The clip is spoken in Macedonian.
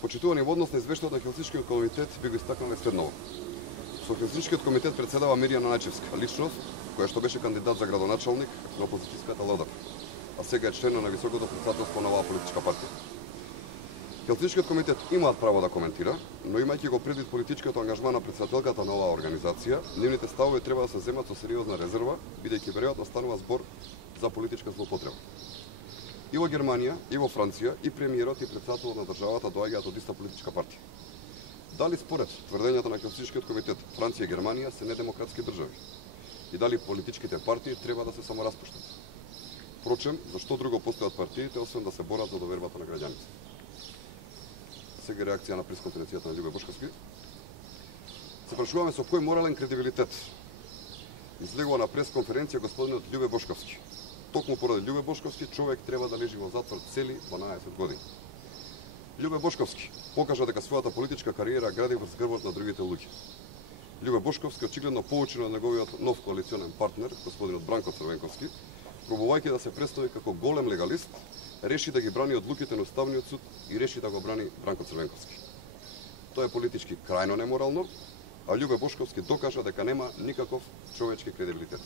Почитувани во однос на извештајот на Хелсинскиот комитет би го истакнале следново. Со Хелсинскиот комитет председава Мирјана Најчевска, личност која што беше кандидат за градоначалник на опозицијската ЛДП, а сега е член на високото претседателство на оваа политичка партија. Хелсинскиот комитет имаат право да коментира, но имајќи го предвид политичкиот ангажман на председателката на оваа организација, нивните ставови треба да се земат со сериозна резерва, бидејќи веројатно станува збор за политичка злоупотреба. И во Германија, и во Франција, и премиерот и председателот на државата доаѓаат од иста политичка партија. Дали според тврдењата на Хелсинскиот комитет Франција и Германија се недемократски држави? И дали политичките партии треба да се самораспуштат? Впрочем, зашто друго постојат партиите освен да се борат за довербата на граѓаните? Сега реакција на пресконференцијата на Љубе Бошковски. Се прашуваме со кој морален кредибилитет излегува на пресконференција господинот Љубе Бошковски. Токму поради Љубе Бошковски човек треба да лежи во затвор цели 12 години. Љубе Бошковски покажа дека својата политичка кариера гради врз грбот на другите луѓе. Љубе Бошковски очигледно поучен од неговиот нов коалиционен партнер, господинот Бранко Црвенковски, пробувајќи да се представи како голем легалист, реши да ги брани одлуките на Уставниот суд и реши да го брани Бранко Црвенковски. Тоа е политички крајно неморално, а Љубе Бошковски докажа дека нема никаков човечки кредибилитет.